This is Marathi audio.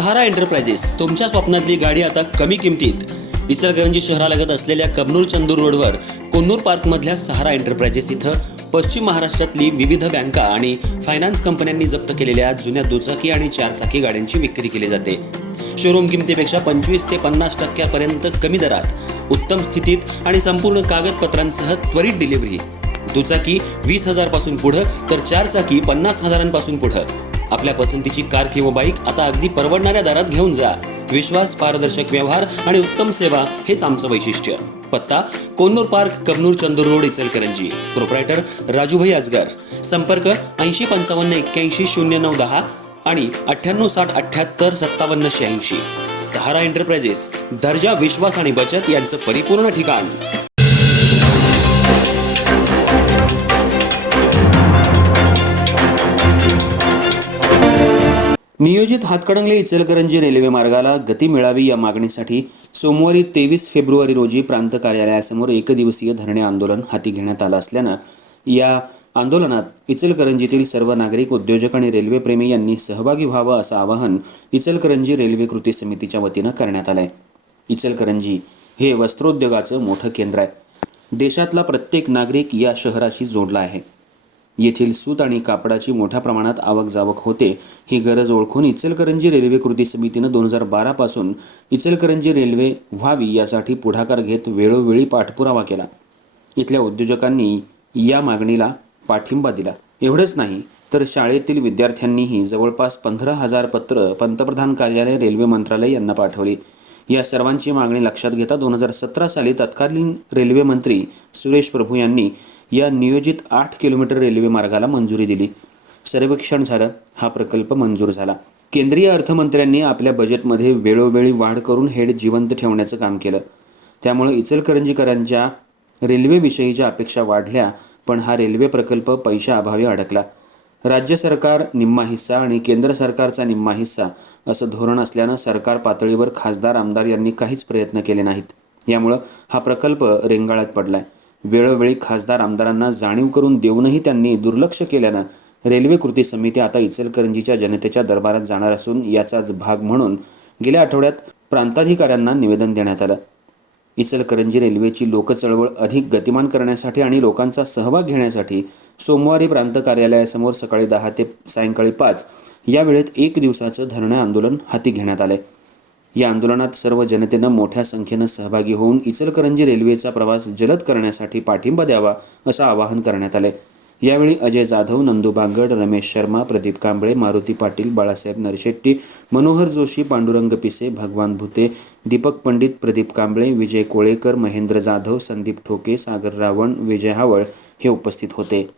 सहारा एंटरप्राइजेस तुमच्या स्वप्नातली गाडी आता कमी किमतीत. इचलकरंजी शहरालगत असलेल्या कबनूर चंदूर रोडवर कोन्नूर पार्कमधल्या सहारा एंटरप्राइजेस इथं पश्चिम महाराष्ट्रातली विविध बँका आणि फायनान्स कंपन्यांनी जप्त केलेल्या जुन्या दुचाकी आणि चारचाकी गाड्यांची विक्री केली जाते. शोरूम किमतीपेक्षा 25 ते 50% कमी दरात, उत्तम स्थितीत आणि संपूर्ण कागदपत्रांसह त्वरित डिलिव्हरी. दुचाकी 20,000 पासून पुढे तर चारचाकी 50,000 पुढे. आपल्या पसंतीची कार किंवा बाईक आता अगदी परवडणाऱ्या दरात घेऊन जा. विश्वास, पारदर्शक व्यवहार आणि उत्तम सेवा हेच आमचं वैशिष्ट्य. पत्ता Konnur park, Kabnur Chandur road, Ichalkaranji. Proprietor Rajubhai Ajgar. संपर्क 8055810910 आणि 9860785786. सहारा एंटरप्राइजेस, दर्जा, विश्वास आणि बचत यांचं परिपूर्ण ठिकाण. नियोजित हातकणंगले इचलकरंजी रेल्वे मार्गाला गती मिळावी या मागणीसाठी सोमवारी 23 फेब्रुवारी रोजी प्रांत कार्यालयासमोर एकदिवसीय धरणे आंदोलन हाती घेण्यात आलं असल्यानं या आंदोलनात इचलकरंजीतील सर्व नागरिक, उद्योजक आणि रेल्वेप्रेमी यांनी सहभागी व्हावं असं आवाहन इचलकरंजी रेल्वे कृती समितीच्या वतीनं करण्यात आलंय. इचलकरंजी हे वस्त्रोद्योगाचं मोठं केंद्र आहे. देशातला प्रत्येक नागरिक या शहराशी जोडला आहे. येथील सूत आणि कापडाची मोठ्या प्रमाणात आवक जावक होते. ही गरज ओळखून इचलकरंजी रेल्वे कृती समितीनं 2012 पासून इचलकरंजी रेल्वे व्हावी यासाठी पुढाकार घेत वेळोवेळी पाठपुरावा केला. इथल्या उद्योजकांनी या मागणीला पाठिंबा दिला. एवढंच नाही तर शाळेतील विद्यार्थ्यांनीही जवळपास 15,000 पत्र पंतप्रधान कार्यालय, रेल्वे मंत्रालय यांना पाठवली. या सर्वांची मागणी लक्षात घेता 2017 साली तत्कालीन रेल्वे मंत्री सुरेश प्रभू यांनी या नियोजित 8 किलोमीटर रेल्वे मार्गाला मंजुरी दिली. सर्वेक्षण झालं, हा प्रकल्प मंजूर झाला. केंद्रीय अर्थमंत्र्यांनी आपल्या बजेटमध्ये वेळोवेळी वाढ करून हेड जिवंत ठेवण्याचं काम केलं. त्यामुळे इचलकरंजीकरांच्या रेल्वेविषयीच्या अपेक्षा वाढल्या, पण हा रेल्वे प्रकल्प पैशाअभावी अडकला. राज्य सरकार निम्मा हिस्सा आणि केंद्र सरकारचा निम्मा हिस्सा असं धोरण असल्यानं सरकार पातळीवर खासदार, आमदार यांनी काहीच प्रयत्न केले नाहीत. यामुळं हा प्रकल्प रेंगाळत पडलाय. वेळोवेळी खासदार, आमदारांना जाणीव करून देऊनही त्यांनी दुर्लक्ष केल्यानं रेल्वे कृती समिती आता इचलकरंजीच्या जनतेच्या दरबारात जाणार असून याचाच भाग म्हणून गेल्या आठवड्यात प्रांताधिकाऱ्यांना निवेदन देण्यात आलं. इचलकरंजी रेल्वेची लोकचळवळ अधिक गतिमान करण्यासाठी आणि लोकांचा सहभाग घेण्यासाठी सोमवारी प्रांत कार्यालयासमोर सकाळी 10 ते सायंकाळी 5 या वेळेत 1 दिवसाचं धरणे आंदोलन हाती घेण्यात आलंय. या आंदोलनात सर्व जनतेनं मोठ्या संख्येनं सहभागी होऊन इचलकरंजी रेल्वेचा प्रवास जलद करण्यासाठी पाठिंबा द्यावा असं आवाहन करण्यात आलंय. यावेळी अजय जाधव, नंदू बांगड, रमेश शर्मा, प्रदीप कांबळे, मारुती पाटील, बाळासाहेब नरशेट्टी, मनोहर जोशी, पांडुरंग पिसे, भगवान भुते, दीपक पंडित, प्रदीप कांबळे, विजय कोळेकर, महेंद्र जाधव, संदीप ठोके, सागर रावण, विजय हावळ हे उपस्थित होते.